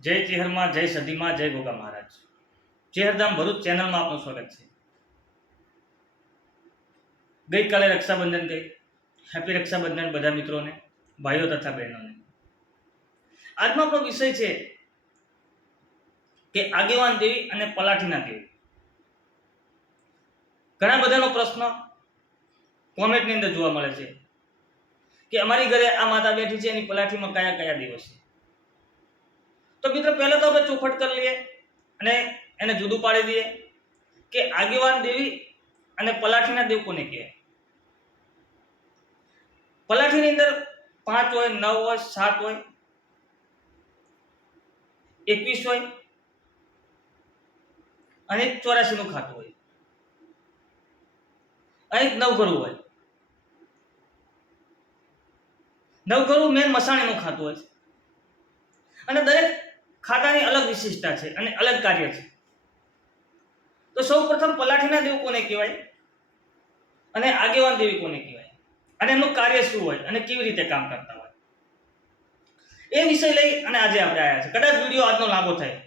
જય ચેહરમાં, જય સદીમાં, જય ગોગા મહારાજ. ચેહરધામ ભરૂચ ચેનલમાં આપનું સ્વાગત છે. ગઈકાલે રક્ષાબંધન ગઈ. હેપી રક્ષાબંધન બધા મિત્રોને, ભાઈઓ તથા બહેનોને. આજનો આપણો વિષય છે કે આગેવાન દેવી અને પલાઠીના દેવી. ઘણા બધાનો પ્રશ્ન કોમેન્ટની અંદર જોવા મળે છે કે અમારી ઘરે આ માતા બેઠી છે, એની પલાઠીમાં કયા કયા દેવો છે. તો મિત્રો, પહેલા તો આપણે ચોખવટ કરી લઈએ અને એને જુદું પાડી દઈએ કે આગેવાન દેવી અને પલાઠીના દેવ કોને કહેવાય. પલાઠીની અંદર 5 હોય, 9 હોય, 7 હોય, 21 હોય અને 84 નું ખાતું હોય, અહીં નવઘરું હોય. નવઘરું મેન મસાણીનું ખાતું હોય છે અને દરેક ખાતાની અલગ વિશિષ્ટતા છે અને અલગ કાર્ય છે. તો સૌ પ્રથમ પલાઠીના દેવ કોને કહેવાય અને આગેવાન દેવી કોને કહેવાય અને એમનું કાર્ય શું હોય અને કેવી રીતે કામ કરતા હોય, એ વિષય લઈ અને આજે આપણે આવ્યા છે. કદાચ વિડીયો આજનો લાંબો થાય.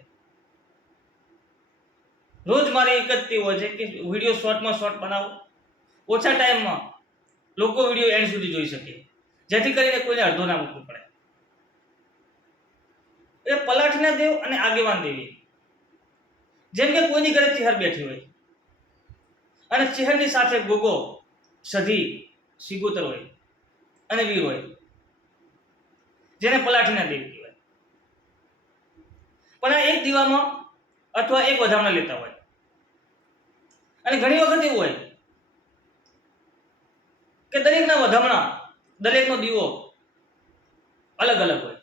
રોજ મારી એક જ ટેવ હોય છે કે વિડીયો શોર્ટમાં શોર્ટ બનાવો, ઓછા ટાઈમમાં લોકો વિડીયો એન્ડ સુધી જોઈ શકે, જેથી કરીને કોઈને અડધો ના મૂકવું પડે. એ પલાઠીના દેવ અને આગેવાન દેવી, જેમ કે કોઈની ઘરે ચેહર બેઠી હોય અને ચેહરની સાથે ગોગો, સધી, સિગોતર હોય અને વીર હોય, જેને પલાઠીના દેવ કહેવાય. પણ આ એક દીવામાં અથવા એક વધામણા લેતા હોય. અને ઘણી વખત એવું હોય કે દરેકના વધામણા, દરેકનો દીવો અલગ અલગ હોય.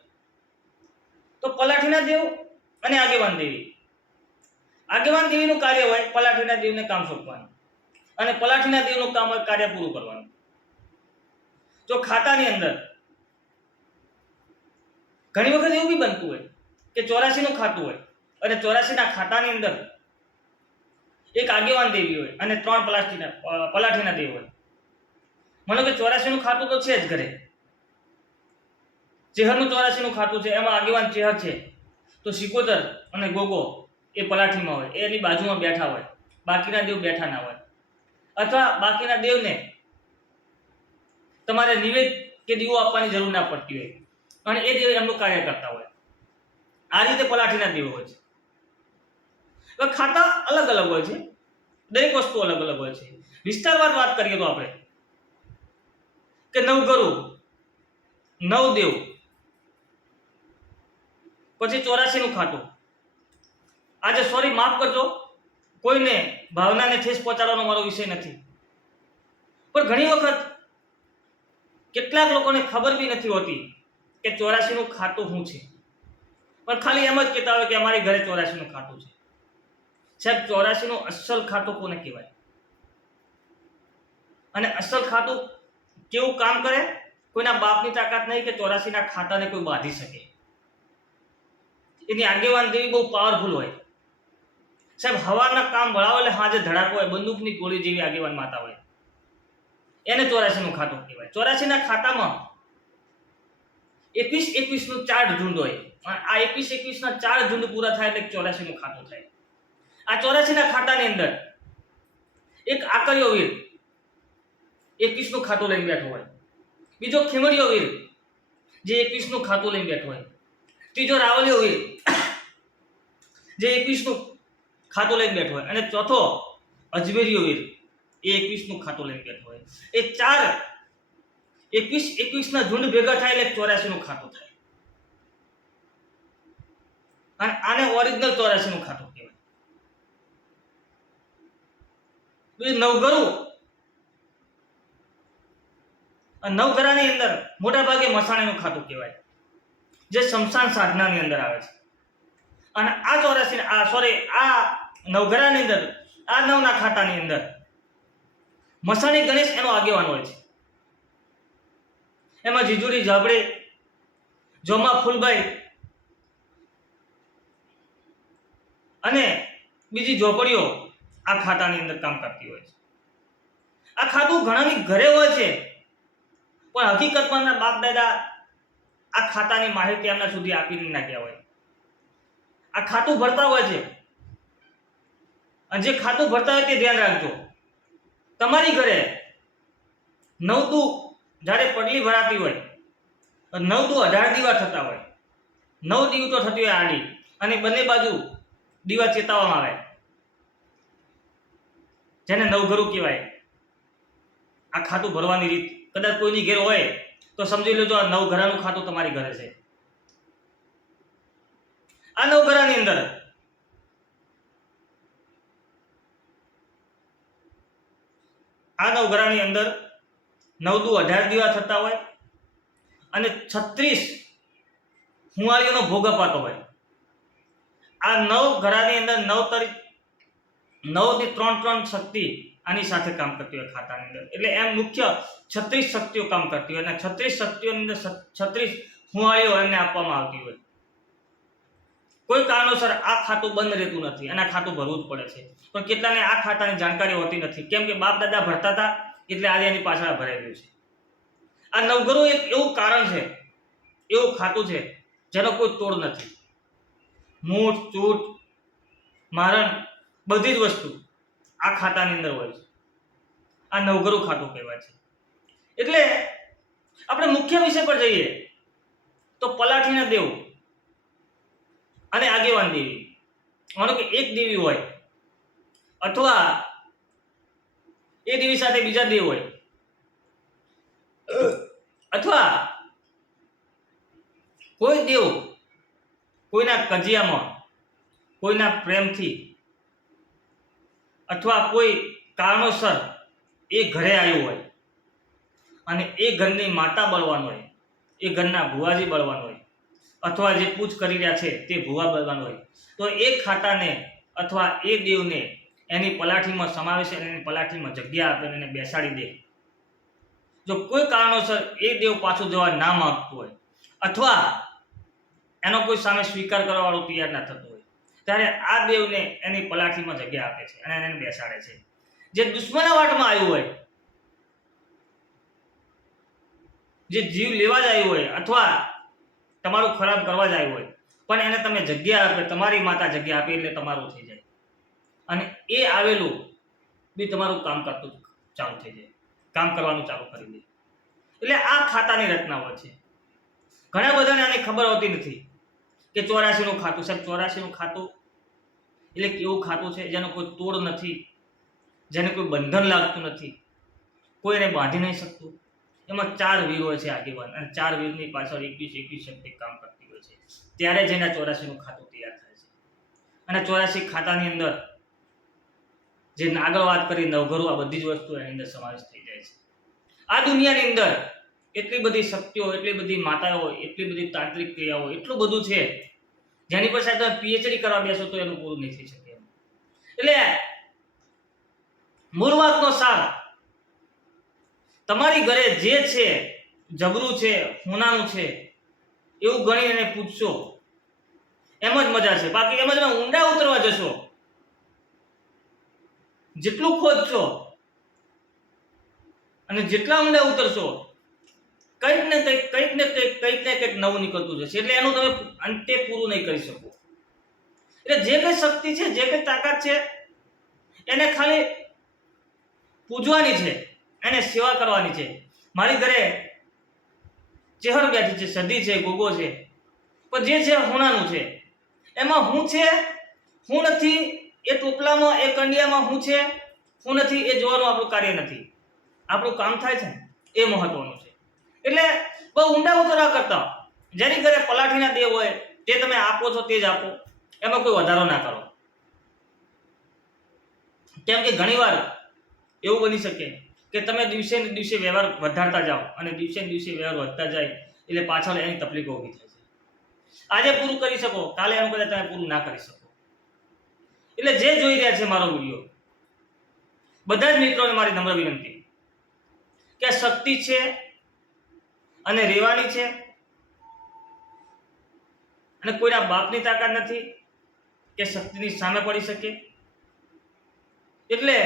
તો પલાઠીના દેવ અને આગેવાન દેવી, આગેવાન દેવીનું કાર્ય હોય પલાઠીના દેવને કામ સોંપવાનું અને પલાઠીના દેવનું કામ હોય કાર્ય પૂરું કરવાનું. જો ખાતાની અંદર ઘણી વખત એવું બી બનતું હોય કે 84 નું ખાતું હોય અને 84 ના ખાતાની અંદર એક આગેવાન દેવી હોય અને 3 પલાઠીના દેવ હોય. માનો કે 84 નું ખાતું તો છે જ ઘરે, ચેહરનું 84 નું ખાતું છે, એમાં આગેવાન ચેહર છે, તો સિકોતર અને ગોગો એ પલાઠીમાં હોય, એની બાજુમાં બેઠા હોય, બાકીના દેવ બેઠા ના હોય. અથવા બાકીના દેવને તમારે નિવેદ કે દીવો આપવાની જરૂર ના પડતી હોય અને એ દેવ એમનું કાર્ય કરતા હોય. આ રીતે પલાઠીના દેવ હોય છે. હવે ખાતા અલગ અલગ હોય છે, દરેક વસ્તુ અલગ અલગ હોય છે. વિસ્તારવાર વાત કરીએ તો આપણે કે નવઘરું, નવદેવ, પછી 84 નું ખાતું. આજે સોરી, માફ કરજો, કોઈને ભાવનાને ઠેસ પહોંચાડવાનો મારો વિષય નથી, પણ ઘણી વખત કેટલાક લોકોને ખબર બી નથી હોતી કે 84 નું ખાતું શું છે, પણ ખાલી એમ જ કહેતા હોય કે અમારી ઘરે 84 નું ખાતું છે. સાહેબ, 84 નું અસલ ખાતું કોને કહેવાય અને અસલ ખાતું કેવું કામ કરે? કોઈના બાપની તાકાત નહીં કે 84 ના ખાતાને કોઈ બાંધી શકે. એની આગેવાન દેવી બહુ પાવરફુલ હોય. સાહેબ, હવારના કામ વળાવો એટલે હાજે ધડાકો હોય, બંદૂકની ગોળી જેવી આગેવાન માતા હોય, એને 84 નું ખાતું કહેવાય. 84 ના ખાતામાં 21 નું 4 ઝુંડ હોય. આ 21 ના 4 ઝુંડ પૂરા થાય એટલે 84 નું ખાતું થાય. આ 84 ના ખાતાની અંદર એક આકર્યો વીર 21 નું ખાતું લઈને બેઠો હોય, બીજો ખેમડિયો વીર જે 21 નું ખાતું લઈને બેઠો હોય, ત્રીજો રાવલિયો વીર જે 21 નું ખાતું લઈને બેઠો હોય અને ચોથો અજમેરીયો વીર એ 21 નું ખાતું લઈને બેઠો હોય. એ 4 21 ના ઝુંડ ભેગા થાય એટલે 84 નું ખાતું થાય. અને આને ઓરિજિનલ 84 નું ખાતું કહેવાય. નવઘરું, નવઘરાની અંદર મોટા ભાગે મસાણીનું ખાતું કહેવાય, જે શમશાન સાધનાની અંદર આવે છે. અને આ 84 આ નવઘરાની અંદર, આ નવના ખાતાની અંદર મસાણી ગણેશ એનો આગેવાન હોય છે. એમાં જીજુડી ઝાબડી, જોમા ફૂલભાઈ અને બીજી ઝોપડીઓ આ ખાતાની અંદર કામ કરતી હોય છે. આ ખાતું ઘણાની ઘરે હોય છે, પણ હકીકતમાં એમના બાપ દાદા આ ખાતાની માહિતી એમના સુધી આપીને ના ગયા હોય. આ ખાતું ભરતા હોય છે, અને જે ખાતું ભરતા હોય તે ધ્યાન રાખજો. તમારી ઘરે 9 દુ જ્યારે પડલી ભરાતી હોય, 9 દુ 18 દીવા થતા હોય, 9 દીવ તો થતી હોય આડી, અને બંને બાજુ દીવા ચેતાવવામાં આવે, જેને નવઘરું કહેવાય. આ ખાતું ભરવાની રીત કદાચ કોઈની ઘેર હોય તો સમજી લેજો આ નવઘરાનું ખાતું તમારી ઘરે છે. આ નવઘરાની અંદર આ નવઘરાની અંદર 9 દુ 18 દીવા થતા હોય, અને 36 હુંવાળીઓનો ભોગ અપાતો હોય. આ નવઘરાની અંદર 9 થી 3 શક્તિ આની સાથે કામ કરતી હોય ખાતાની અંદર. એટલે એમ મુખ્ય 36 શક્તિઓ કામ કરતી હોય, અને 36 શક્તિઓની અંદર 36 હુંવાળીઓ એમને આપવામાં આવતી હોય. કોઈ કારણોસર આ ખાતું બંધ રહેતું નથી અને આ ખાતું ભરવું જ પડે છે. પણ કેટલાને આ ખાતાની જાણકારી હોતી નથી, કેમ કે બાપ દાદા ભરતા હતા એટલે આજે એની પાછળ ભરેલું છે. આ નવઘરું એક એવું કારણ છે, એવું ખાતું છે જેનો કોઈ તોડ નથી. મૂઠ ચૂટ મારણ બધી જ વસ્તુ આ ખાતાની અંદર હોય છે. આ નવઘરું ખાતું કહેવાય છે. એટલે આપણે મુખ્ય વિષય પર જઈએ તો પલાઠીના દેવ અને આગેવાન દેવી, માનો કે એક દેવી હોય અથવા એ દેવી સાથે બીજા દેવ હોય, અથવા કોઈ દેવ કોઈના કજિયામાં, કોઈના પ્રેમથી, અથવા કોઈ કારણોસર એ ઘરે આવ્યું હોય અને એ ઘરની માતા બળવાન હોય, એ ઘરના ભુવાજી બળવાન હોય, અથવા જે પૂજ કરી રહ્યા છે તે ભુવા બળવાન હોય, તો એ ખાતાને અથવા એ દેવને એની પલાઠીમાં સમાવેશ અને એની પલાઠીમાં જગ્યા આપે અને એને બેસાડી દે. જો કોઈ કારણોસર એ દેવ પાછું જવા ના માંગતું હોય, અથવા એનો કોઈ સામે સ્વીકાર કરવા વાળો તૈયાર ના થતો હોય, ત્યારે આ દેવને એની પલાઠીમાં જગ્યા આપે છે અને એને બેસાડે છે. જે દુશ્મના વાટમાં આવ્યું હોય, જે જીવ લેવા જ આવ્યું હોય અથવા તમારું ખરાબ કરવા જ આવ્યું હોય, પણ એને તમે જગ્યા આપે, તમારી માતા જગ્યા આપે એટલે તમારું થઈ જાય, અને એ આવેલું બી તમારું કામ કરતું ચાલુ થઈ જાય, કામ કરવાનું ચાલુ કરી દે. એટલે આ ખાતાની રચનાઓ છે. ઘણા બધાને આની ખબર હોતી નથી કે 84નું ખાતું. સાહેબ 84નું ખાતું એટલે કેવું ખાતું છે જેનો કોઈ તોડ નથી, જેને કોઈ બંધન લાગતું નથી, કોઈ એને બાંધી નહીં શકતું. એમાં 4 વીર હોય છે આગેવાન, અને 4 વીરની પાછળ 21 શક્તિ કામ કરતી હોય છે. ત્યારે જ એના 84નું ખાતું તૈયાર થાય છે. અને 84 ખાતાની અંદર જે આગળ વાત કરી નવઘરું, આ બધી જ વસ્તુ એની અંદર સમાવેશ થઈ જાય છે. આ દુનિયાની અંદર એટલી બધી શક્તિઓ, એટલી બધી માતાઓ, એટલી બધી તાંત્રિક ક્રિયાઓ, એટલું બધું છે જેની પર સાહેબ તમે પીએચડી કરવા બેસો તો એનું પૂરું નહીં થઈ શકે. એટલે મૂળ વાતનો સાર, તમારી ઘરે જે છે, જબરું છે, હોનાનું છે, એવું ગણીને એને પૂછશો, એમ જ મજા છે. બાકી એમ જ ઊંડા ઉતરવા જશો, જેટલું ખોદશો અને જેટલા ઊંડા ઉતરશો, કંઈક ને કંઈક નવું નીકળતું જશે. એટલે એનું તમે અંતે પૂરું નહીં કરી શકો. એટલે જે કઈ શક્તિ છે, જે કઈ તાકાત છે, એને ખાલી પૂજવાની છે, એને સેવા કરવાની છે. મારી ઘરે ચેહર બેઠી છે, સધી છે, ગોગો છે, પણ જે છે હોનાનું છે, એમાં હું છે, હું નથી, એ ટોપલામાં, એ કંડિયામાં હું છે, હું નથી, એ જોવાનું આપણું કાર્ય નથી. આપણું કામ થાય છે એ મહત્વનું છે. એટલે બહુ ઊંડા ઉતરવા કરતા જેની ઘરે પલાઠીના દેવ હોય તે તમે આપો છો તે જ આપો, એમાં કોઈ વધારો ના કરો. કેમ કે ઘણીવાર એવું બની શકે કે તમે દિવસે ને દિવસે વ્યવહાર વધારતા જાઓ, અને દિવસે ને દિવસે વ્યવહાર વધતા જાય એટલે પાછળ એની તકલીફો ઊભી થાય છે. આજે પૂરું કરી શકો, કાલે એમ કદાચ તમે પૂરું ના કરી શકો. એટલે જે જોઈ રહ્યા છે મારો વિડીયો, બધા જ મિત્રોને મારી નમ્ર વિનંતી કે શક્તિ છે અને રહેવાની છે, અને કોઈના બાપની તાકાત નથી કે શક્તિની સામે પડી શકે. એટલે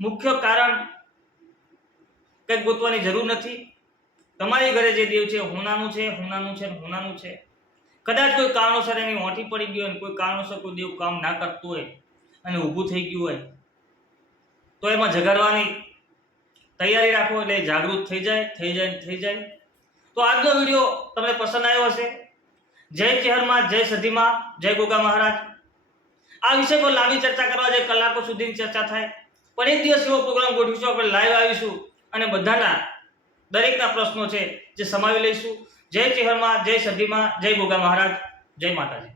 મુખ્ય કારણ કંઈક ગોતવાની જરૂર નથી. તમારી ઘરે જે દેવ છે હોનાનું છે, હોનાનું છે, હોનાનું છે, કદાચ કોઈ કારણોસર એની ઓંઠી પડી ગઈ હોય, કોઈ કારણોસર કોઈ દેવ કામ ના કરતું હોય અને ઊભું થઈ ગયું હોય, તો એમાં જગાડવાની તૈયારી રાખો, એટલે જાગૃત થઈ જાય. તો આજનો વિડીયો તમને પસંદ આવ્યો હશે. જય ચેહરમાં, જય સધીમાં, જય ગોગા મહારાજ. આ વિષય પર લાંબી ચર્ચા કરવા જાય, કલાકો સુધીની ચર્ચા થાય, પણ એક દિવસ એવો પ્રોગ્રામ ગોઠવીશું, આપણે લાઈવ આવીશું અને બધાના દરેકના પ્રશ્નો છે જે સમાવી લઈશું. જય ચેહરમાં, જય સધીમાં, જય ગોગા મહારાજ, જય માતાજી.